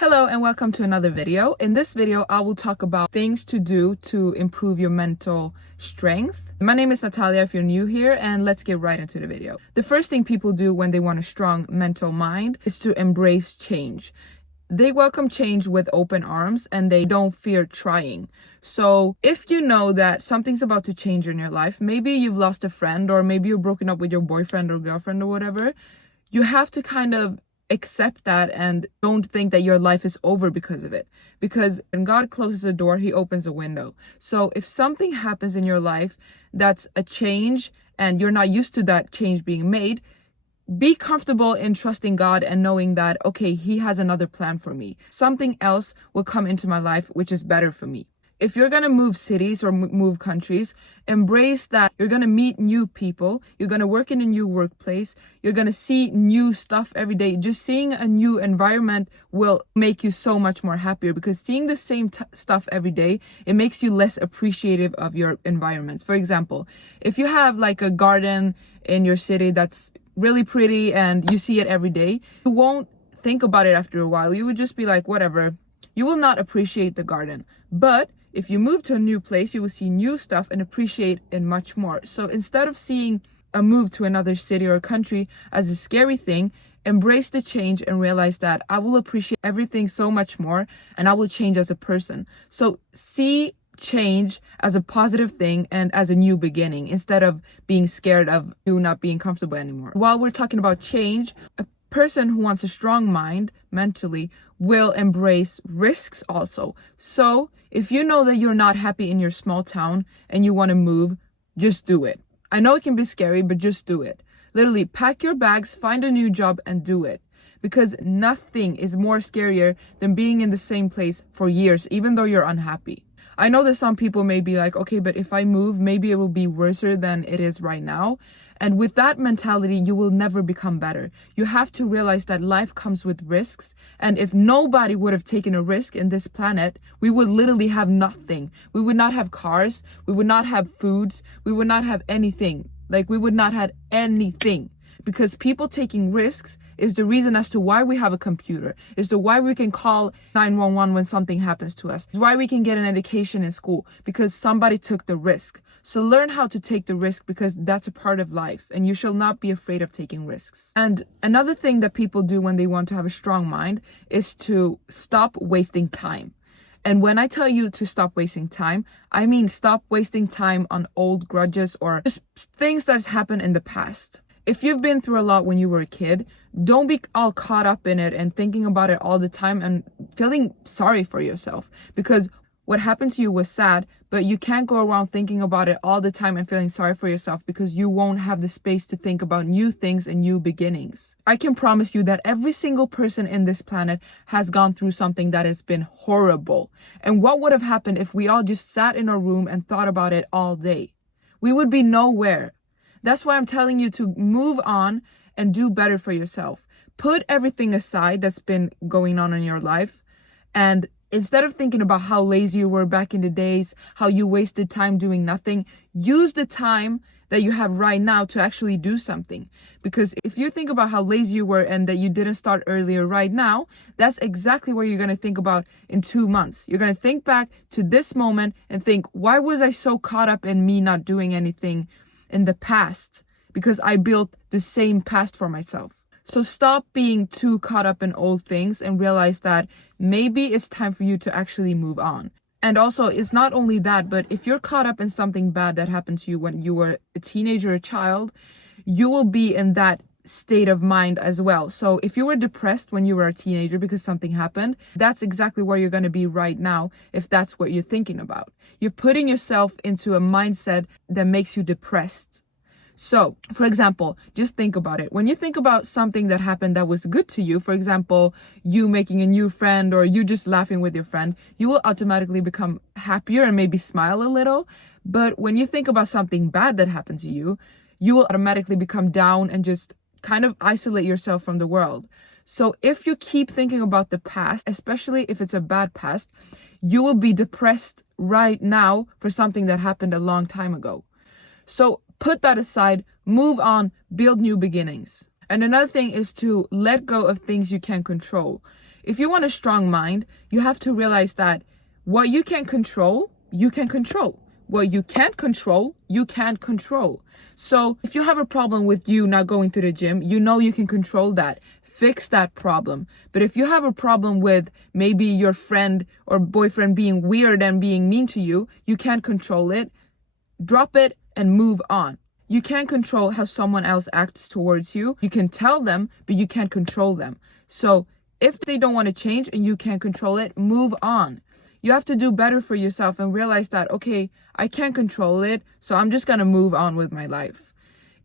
Hello and welcome to another video. In this video, I will talk about things to do to improve your mental strength. My name is Natalia if you're new here, and let's get right into the video. The first thing people do when they want a strong mental mind is to embrace change. They welcome change with open arms and they don't fear trying. So if you know that something's about to change in your life, maybe you've lost a friend or maybe you've broken up with your boyfriend or girlfriend or whatever, you have to kind of accept that and don't think that your life is over because of it. Because when God closes a door, he opens a window. So if something happens in your life that's a change and you're not used to that change being made, be comfortable in trusting God and knowing that, okay, he has another plan for me. Something else will come into my life which is better for me. If you're going to move cities or move countries, embrace that you're going to meet new people. You're going to work in a new workplace. You're going to see new stuff every day. Just seeing a new environment will make you so much more happier, because seeing the same stuff every day, it makes you less appreciative of your environments. For example, if you have like a garden in your city that's really pretty and you see it every day, you won't think about it after a while. You would just be like, whatever. You will not appreciate the garden. But if you move to a new place, you will see new stuff and appreciate it much more. So instead of seeing a move to another city or country as a scary thing, embrace the change and realize that I will appreciate everything so much more and I will change as a person. So see change as a positive thing and as a new beginning instead of being scared of you not being comfortable anymore. While we're talking about change, a person who wants a strong mind mentally will embrace risks also. So if you know that you're not happy in your small town and you want to move, just do it. I know it can be scary, but just do it. Literally pack your bags, find a new job and do it. Because nothing is more scarier than being in the same place for years, even though you're unhappy. I know that some people may be like, okay, but if I move, maybe it will be worse than it is right now. And with that mentality, you will never become better. You have to realize that life comes with risks. And if nobody would have taken a risk in this planet, we would literally have nothing. We would not have cars. We would not have foods. We would not have anything. Like, we would not have anything. Because people taking risks is the reason as to why we have a computer, is the why we can call 911 when something happens to us, is why we can get an education in school, because somebody took the risk. So learn how to take the risk, because that's a part of life and you shall not be afraid of taking risks. And another thing that people do when they want to have a strong mind is to stop wasting time. And when I tell you to stop wasting time, I mean stop wasting time on old grudges or just things that's happened in the past. If you've been through a lot when you were a kid, don't be all caught up in it and thinking about it all the time and feeling sorry for yourself, because what happened to you was sad, but you can't go around thinking about it all the time and feeling sorry for yourself, because you won't have the space to think about new things and new beginnings. I can promise you that every single person in this planet has gone through something that has been horrible. And what would have happened if we all just sat in our room and thought about it all day? We would be nowhere. That's why I'm telling you to move on and do better for yourself. Put everything aside that's been going on in your life, and instead of thinking about how lazy you were back in the days, how you wasted time doing nothing, use the time that you have right now to actually do something. Because if you think about how lazy you were and that you didn't start earlier right now, that's exactly what you're going to think about in 2 months. You're going to think back to this moment and think, why was I so caught up in me not doing anything in the past? Because I built the same past for myself. So stop being too caught up in old things and realize that maybe it's time for you to actually move on. And also, it's not only that, but if you're caught up in something bad that happened to you when you were a teenager or a child, you will be in that state of mind as well. So if you were depressed when you were a teenager because something happened, that's exactly where you're going to be right now if that's what you're thinking about. You're putting yourself into a mindset that makes you depressed. So, for example, just think about it. When you think about something that happened that was good to you, for example, you making a new friend or you just laughing with your friend, you will automatically become happier and maybe smile a little. But when you think about something bad that happened to you, you will automatically become down and just kind of isolate yourself from the world. So if you keep thinking about the past, especially if it's a bad past, you will be depressed right now for something that happened a long time ago. So put that aside, move on, build new beginnings. And another thing is to let go of things you can't control. If you want a strong mind, you have to realize that what you can control, you can control. What you can't control, you can't control. So if you have a problem with you not going to the gym, you know you can control that. Fix that problem. But if you have a problem with maybe your friend or boyfriend being weird and being mean to you, you can't control it. Drop it and move on. You can't control how someone else acts towards you. You can tell them, but you can't control them. So if they don't want to change and you can't control it, move on. You have to do better for yourself and realize that, okay, I can't control it, so I'm just gonna move on with my life.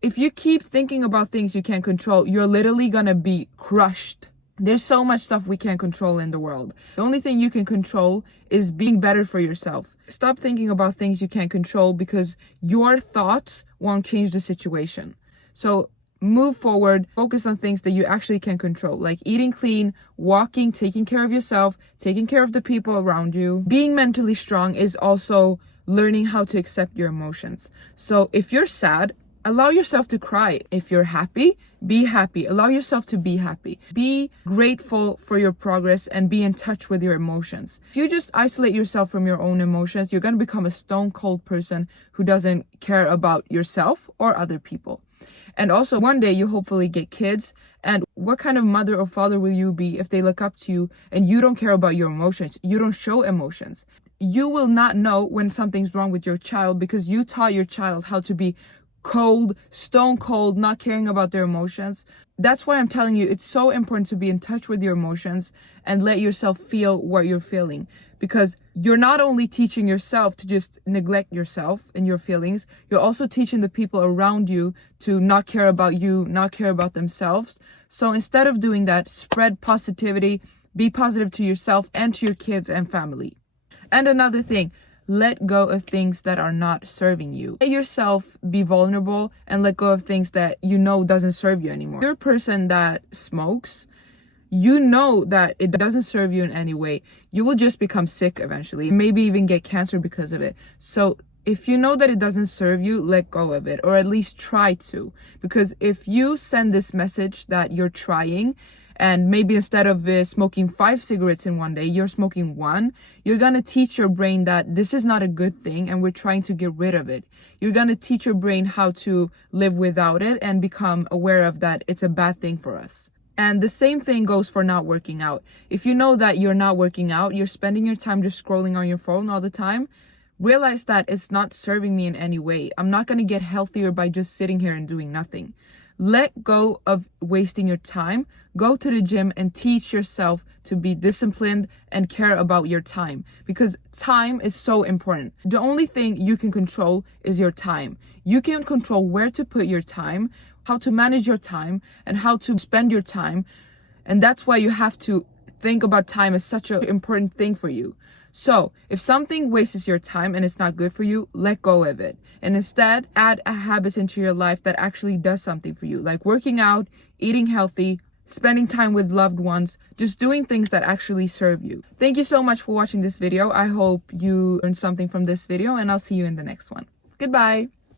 If you keep thinking about things you can't control, you're literally gonna be crushed. There's so much stuff we can't control in the world. The only thing you can control is being better for yourself. Stop thinking about things you can't control because your thoughts won't change the situation. So move forward, focus on things that you actually can control, like eating clean, walking, taking care of yourself, taking care of the people around you. Being mentally strong is also learning how to accept your emotions. So if you're sad, allow yourself to cry. If you're happy, be happy. Allow yourself to be happy. Be grateful for your progress and be in touch with your emotions. If you just isolate yourself from your own emotions, you're going to become a stone cold person who doesn't care about yourself or other people. And also one day you hopefully get kids, and what kind of mother or father will you be if they look up to you and you don't care about your emotions? You don't show emotions. You will not know when something's wrong with your child because you taught your child how to be cold, stone cold, not caring about their emotions. That's why I'm telling you, it's so important to be in touch with your emotions and let yourself feel what you're feeling. Because you're not only teaching yourself to just neglect yourself and your feelings, you're also teaching the people around you to not care about you, not care about themselves. So instead of doing that, spread positivity, be positive to yourself and to your kids and family. And another thing, let go of things that are not serving you. Let yourself be vulnerable and let go of things that you know doesn't serve you anymore. If you're a person that smokes, you know that it doesn't serve you in any way. You will just become sick eventually, maybe even get cancer because of it. So if you know that it doesn't serve you, let go of it, or at least try to. Because if you send this message that you're trying, and maybe instead of smoking 5 cigarettes in one day, you're smoking 1, you're going to teach your brain that this is not a good thing and we're trying to get rid of it. You're going to teach your brain how to live without it and become aware of that it's a bad thing for us. And the same thing goes for not working out. If you know that you're not working out, you're spending your time just scrolling on your phone all the time, realize that it's not serving me in any way. I'm not going to get healthier by just sitting here and doing nothing. Let go of wasting your time. Go to the gym and teach yourself to be disciplined and care about your time, because time is so important. The only thing you can control is your time. You can control where to put your time, how to manage your time, and how to spend your time. And that's why you have to think about time as such an important thing for you. So if something wastes your time and it's not good for you, let go of it. And instead, add a habit into your life that actually does something for you, like working out, eating healthy, spending time with loved ones, just doing things that actually serve you. Thank you so much for watching this video. I hope you learned something from this video, and I'll see you in the next one. Goodbye.